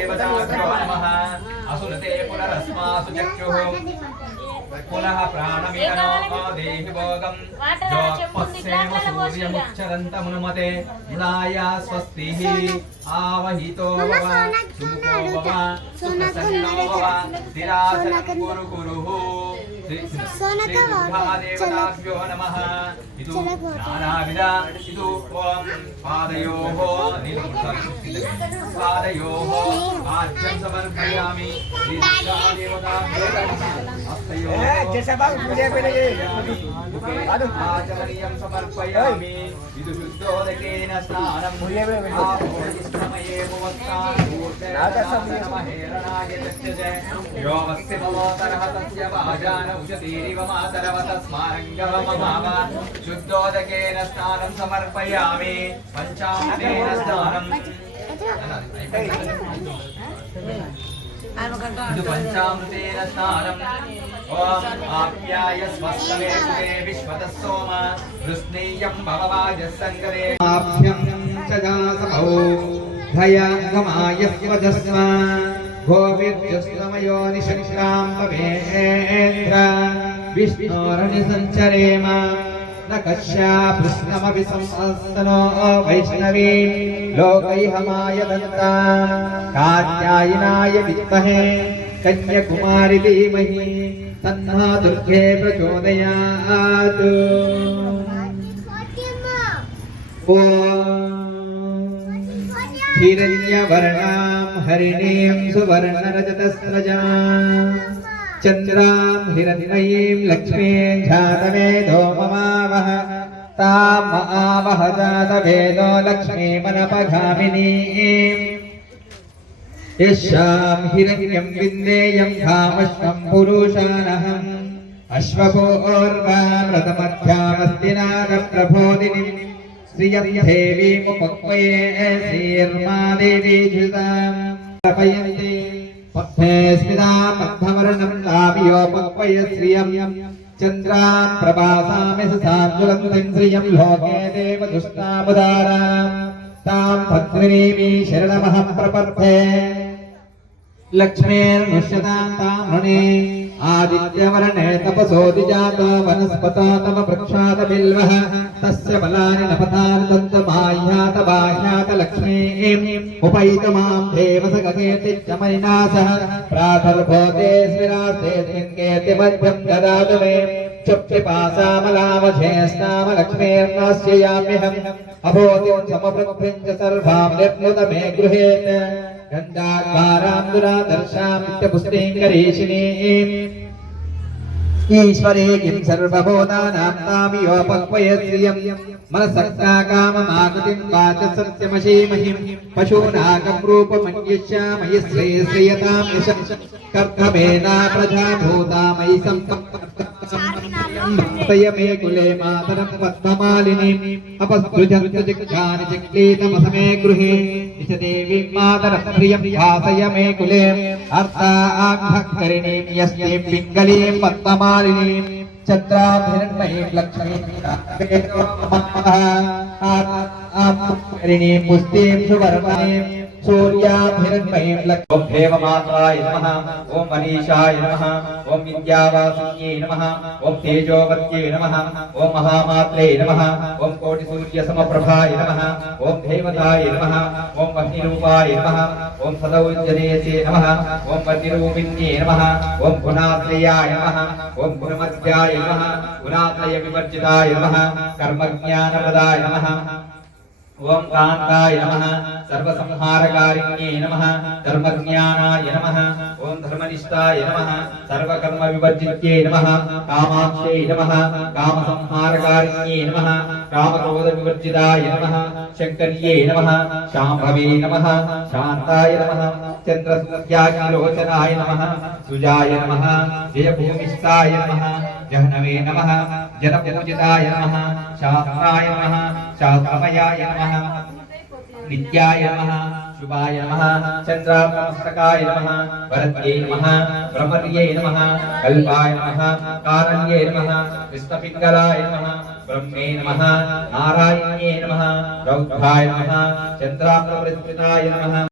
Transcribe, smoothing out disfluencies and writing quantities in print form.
देवताभ्यो नमः असुरते पुनरस्मासु चक्षुः पुनः प्राणमिनो देहि भोगं जोक्पस्येम सूर्यमुच्चरन्तमुनुमते मृणाया स्वस्तिः आवहितो भव सुमुखो भव सुप्रसन्नो भव स्थिरासनं कुरु गुरुः श्रीदेवताभ्यो नमः इदु नानाविध इदु ओम पादयोः पादयोः आज्यं समर्पयामि श्रीदेवताभ्यो नमः हस्तयोः आचमनीयं समर्पयामि इदु शुद्धोदकेन स्नानं समये मुवत्ताहेरणाय दक्षते यो वस्य भवतरः तस्य वाजान उचतीरिव मातरवत स्मारङ्गवममाव शुद्धोदकेन स्नानं समर्पयामि पञ्चामृतेन स्नानं पंचामृतेन स्नानम् ओम आप्याय स्वस्तमे सुते विश्वतः सोम वृष्णीयं भववाजः संगरे आभ्यं च दासमो धयागमाय स्वजस्व गोविद्युस्तमयो निशङ्कां भवेन्द्र विष्णोरनि सञ्चरेम न कश्यापृष्णमपि संस्तनो वैष्णवी लोकैहमाय दत्ता कात्यायनाय विद्महे कन्याकुमारी धीमहि तन्नो दुर्गे प्रचोदयात् हिरण्यवर्णां हरिणीं सुवर्णरजतस्रजां चन्द्रां हिरण्मयीं लक्ष्मीं जातवेदो ममावह तां महावह जातवेदो लक्ष्मीमनपगामिनीं यस्यां हिरण्यं विन्देयं कामश्वं पुरुषानहम् अश्वपूर्वामृतमध्यामस्ति नारप्रबोधिनीं श्रियं देवीमुपक्वये श्रीर्मादेवी धृतां तपयन्ति पद्मे स्मिता पद्मवर्णं लाभियोपक्वय श्रियं चन्द्रां प्रभासामि साञ्जुलन्तीं श्रियं लोके देवदुष्टामुदारां तां भद्रिणीं शरणमहं प्रपद्ये लक्ष्मीर्नुष्यतां तां ऋणे आदित्यवर्णे तपसोऽधिजातो वनस्पतो तव वृक्षात बिल्वः तस्य फलानि नपतार्दन्त बाह्यात बाह्यात लक्ष्मीं उपैतमां देवसगतेति च मयिनासः प्रातर्भोते स्विरास्ते त्रिङ्केति मध्यं ददातु मे चक्षुपासामलावधेस्नाम लक्ष्मीर्नास्य याम्यहम् अभोतिं समपृथ्वीं च सर्वां निर्नुत मे गृहेत गन्धाद्वारां दुरादर्शामित्यपुष्टिं करीषिणीम् ईश्वरे किं सर्वभूतानां तामियोपक्वय श्रियं मनसक्ता काममागतिं वाच सत्यमशीमहिं पशूनागं रूपमन्यश्यामयि श्रेयतां यशं कर्तमेना प्रजाभूता मयि संयमे कुले मातरं पद्ममालिनीम् अपस्पृजन्तु जिघ्राणि जिग्लीतमसमे गृहे इष देवीं मातरं प्रियं भासय मे कुले अर्ताघ्करिणीं यस्तीं पिङ्गलीं पद्ममालिनीं चन्द्राभिरण्मयीं लक्ष्मीं करिणीं पुष्टिं सुवर्णीं सूर्याभिरण्मयीं लक्ष्मीं देवमात्राय नमः ॐ मनीषाय नमः ॐ विद्यावासिन्यै नमः ॐ तेजोवत्यै नमः ॐ महामात्रे नमः ॐ कोटिसूर्यसमप्रभाय नमः ॐ देवताय नमः ॐ वह्निरूपाय नमः ॐ सदौजनेसे नमः ॐ वह्निरूपिण्ये नमः ॐ गुणात्रयाय नमः ॐ गुणमध्याय नमः गुणात्रयविवर्जिताय नमः कर्मज्ञानप्रदाय नमः ओम कांताय नमः सर्वसंहारकारिण्ये नमः धर्मज्ञानाय नमः ओम धर्मनिष्ठाय नमः सर्वकर्मविवर्जित्ये नमः कामाक्षये नमः कामसंहारकारिण्ये नमः कामक्रोधविवर्जिताय नमः शंकर्ये नमः शाम्भवे नमः शान्ताय नमः चन्द्रसूर्याग्निलोचनाय नमः सुजाय नमः जयभूमिष्ठाय नमः जह्नवे नमः जनपूजिताय नमः शास्त्राय नमः शास्त्रमयाय नमः नित्याय नमः शुभाय नमः चन्द्रात्मस्तकाय नमः वरद्ये नमः ब्रह्मर्ये नमः कल्पाय नमः कारण्ये नमः विष्णुपिङ्गलाय नमः ब्रह्मे नमः नारायण्ये नमः रौद्राय नमः चन्द्रात्मवृत्ताय नमः